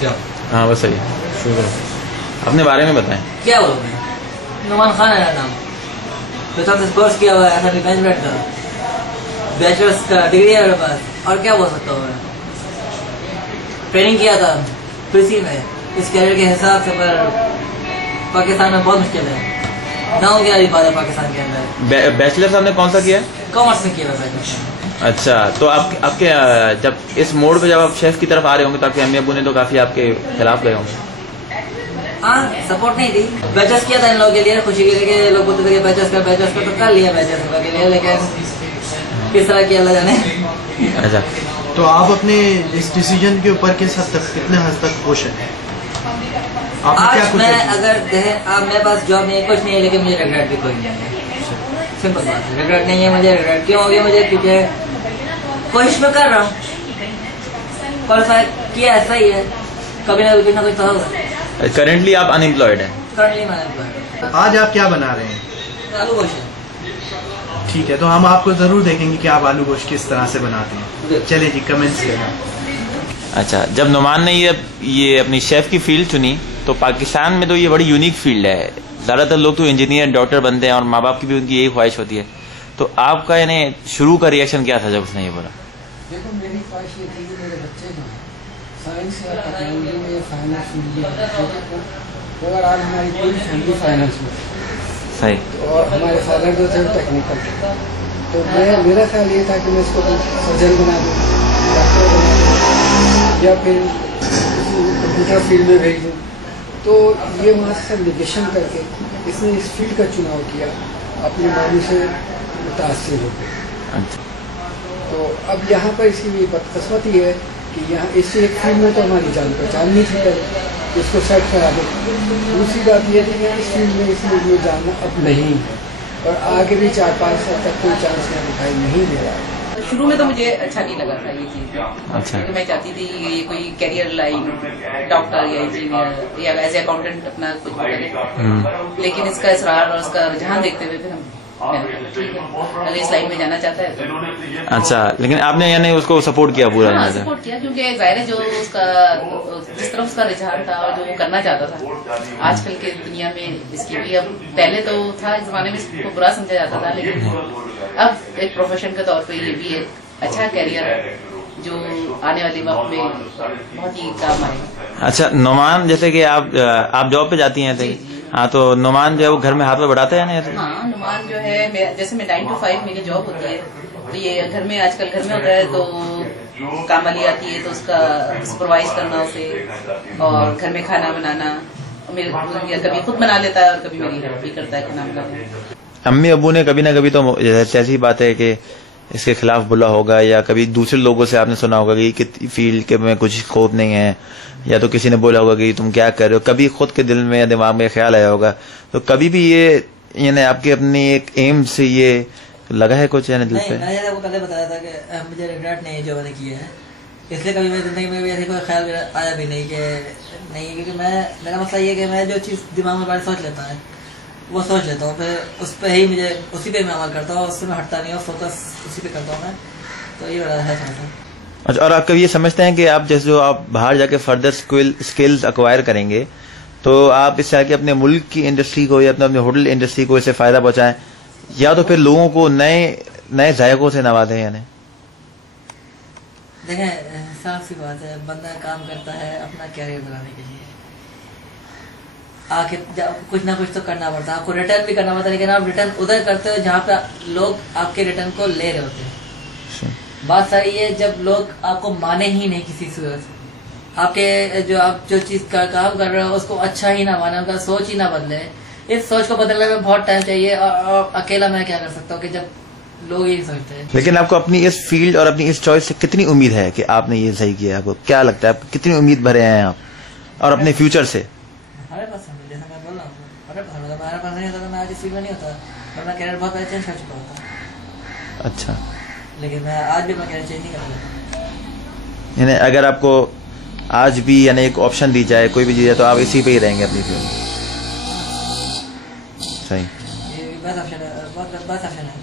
क्या? हाँ बस सही, शुक्र। अपने बारे में बताएं। क्या बोलूँ मैं? नुमान खान है मेरा नाम। तो सबसे कोर्स किया हुआ है, ऐसा मैनेजमेंट का, बैचलर्स का डिग्री है मेरे पास। और क्या बोल सकता हूँ मैं? ट्रेनिंग किया था कृषि में। इस कैरियर के हिसाब से पर पाकिस्तान में बहुत मुश्किल है। ना हो गया बात है पाकिस्तान के अंदर। बैचलर्स आपने कौन सा किया? कॉमर्स में किया बैचलर्स। अच्छा, तो आपके जब इस मोड़ पे जब आप शेफ की तरफ आ रहे होंगे तो आपके अम्मी अब्बू ने तो काफी आपके खिलाफ गए होंगे। हाँ, सपोर्ट नहीं थी। बैचलर्स किया था इन लोगों के लिए, खुशी के लिए। लोग बोलते थे कि बैचलर्स का तो कर लिया बैचलर्स के लिए, लेकिन किस तरह किया अल्लाह जाने। अच्छा, तो आप अपने इस डिसीजन के ऊपर कितने हद तक खुश हैं? आज मैं अगर आप मेरे पास जॉब नहीं है, कुछ नहीं है, लेकिन मुझे रिग्रेट भी कोई नहीं है। सिंपल बात है, रिग्रेट नहीं है मुझे। रिग्रेट क्यों हो गया मुझे? क्योंकि कोशिश में कर रहा हूँ, क्वालिफाई किया है, सही है, कभी ना कुछ तो होगा। करेंटली आप अनएम्प्लॉयड हैं? करंटली मैं अनएम्प्लॉयड। आज आप क्या बना रहे हैं? आलू गोश्त। ठीक है, तो हम आपको जरूर देखेंगे कि आप आलू गोश्त किस तरह से बनाते हैं। चलिए जी, कमेंट्स करें। अच्छा, जब नुमान ने ये अपनी शेफ की फील्ड चुनी तो पाकिस्तान में तो ये बड़ी यूनिक फील्ड है। ज़्यादातर लोग तो इंजीनियर, डॉक्टर बनते हैं और माँ बाप की भी उनकी यही ख्वाहिश होती है। तो आपका यानी शुरू का रिएक्शन क्या था जब उसने ये बोला? देखो, मेरी ख्वाहिश ये थी कि मेरे बच्चे जो साइंस या टेक्नोलॉजी में, फाइनेंस फील्ड में, अगर आज हमारी कोई फैमिली फाइनेंस में सही, और हमारे फादर जो थे टेक्निकल, तो मेरा ख्याल ये था कि मैं इसको सर्जन बना दूँ, डॉक्टर बना दूँ, या फिर कंप्यूटर फील्ड में भेज दूँ। तो ये वहाँ से निगेशन करके इसने इस फील्ड का चुनाव किया, अपनी मामू से मुतासिर हो गए। तो अब यहाँ पर इसकी बदकिस्मती है कि यहाँ इस एक फील्ड में तो हमारी जान पहचान नहीं थी, पहले इसको सेट करा दो। दूसरी बात यह थी कि इस फील्ड में इसमें जानना अब नहीं है, और आगे भी 4-5 साल तक कोई चांस यहाँ दिखाई नहीं दे रहा है। शुरू में तो मुझे अच्छा नहीं लगा था ये चीज़। अच्छा, क्योंकि मैं चाहती थी ये कोई कैरियर लाइन, डॉक्टर या इंजीनियर या एज अकाउंटेंट अपना कुछ बने। लेकिन इसका इसरार और उसका रुझान देखते हुए फिर हम ठीक है, अगर इस लाइन में जाना चाहता है तो। अच्छा, लेकिन आपने यानी उसको सपोर्ट किया पूरा? हाँ, सपोर्ट किया, क्योंकि जाहिर है जो उसका जिस तरफ उसका रुझान था और जो वो करना चाहता था। आजकल के दुनिया में इसकी भी, अब पहले तो था इस जमाने में इसको बुरा समझा जाता था, लेकिन अब एक प्रोफेशन के तौर पे ये भी एक अच्छा कैरियर है जो आने वाले वक्त में बहुत ही काम आएगा। अच्छा, नुमान, जैसे कि आप जॉब पे जाती हैं, हाँ, तो नुमान जो है वो घर में हाथ में बढ़ाते हैं ना? हाँ, नुमान जो है जैसे मैं 9 to 5 मेरी जॉब होती है, तो ये घर में आजकल घर में होता है, तो काम वाली आती है तो उसका सुपरवाइज करना उसे, और घर में खाना बनाना मेरे कभी खुद बना लेता है और कभी मेरी हेल्प भी करता है खाना बनाने। अम्मी अब्बू ने कभी ना कभी तो ऐसी बात है कि इसके खिलाफ बोला होगा, या कभी दूसरे लोगों से आपने सुना होगा कि फील्ड के में कुछ स्कोप नहीं है, या तो किसी ने बोला होगा कि तुम क्या कर रहे हो, कभी खुद के दिल में या दिमाग में ख्याल आया होगा। तो कभी भी ये यानी आपके अपनी एक एम से ये लगा है कुछ यानी दिल पे? मैंने आपको पहले बताया था कि मुझे रिग्रेट नहीं है जो मैंने किया है, इसलिए कभी मेरी जिंदगी में भी ऐसे कोई ख्याल आया भी नहीं कि नहीं, क्योंकि मेरा मसला ये कि मैं जो चीज़ दिमाग में बार सोच लेता है वो सोच लेता हूँ, फिर उस पर ही मुझे उसी पे मैं अमल करता हूँ, उससे मैं हटता नहीं हूँ, फोकस उसी पे करता हूँ मैं। तो ये बड़ा है समझता। अच्छा, और आप कभी ये समझते हैं कि आप जैसे जो आप बाहर जाके फर्दर स्किल्स एक्वायर करेंगे तो आप इससे आके अपने मुल्क की इंडस्ट्री को या अपने होटल इंडस्ट्री को इससे फायदा पहुंचाएं, या तो फिर लोगों को नए जायकों से नवाजें? यानी देखें, साफ सी बात है, बंदा काम करता है अपना कैरियर बनाने के लिए, आके कुछ ना कुछ तो करना पड़ता है, आपको रिटर्न भी करना पड़ता है, लेकिन आप रिटर्न उधर करते हो जहाँ पे लोग आपके रिटर्न को ले रहे होते हैं। बात सारी है जब लोग आपको माने ही नहीं किसी सूरत से, आपके आप जो चीज का काम कर रहे हो उसको अच्छा ही ना माने, उनका सोच ही ना बदले। इस सोच को बदलने में बहुत टाइम चाहिए, और अकेला मैं क्या कर सकता हूँ कि जब लोग यही सोचते हैं। लेकिन आपको अपनी इस फील्ड और अपनी इस चॉइस से कितनी उम्मीद है कि आपने ये सही किया? आपको क्या लगता है, आप कितनी उम्मीद भरे हैं आप और अपने फ्यूचर से? 100%, जैसा मैं बोल रहा हूँ 100%। मेरा पास नहीं होता तो मैं आज इस फील्ड में नहीं होता, वरना कैरियर बहुत पहले चेंज कर चुका होता। अच्छा, लेकिन मैं आज भी अपना कैरियर चेंज नहीं कर सकता। यानी अगर आपको आज भी यानी एक ऑप्शन दी जाए, कोई भी दी जाए, तो आप इसी पे ही रहेंगे अपनी फील्ड में? सही, ये बस ऑप्शन है, बस ऑप्शन है।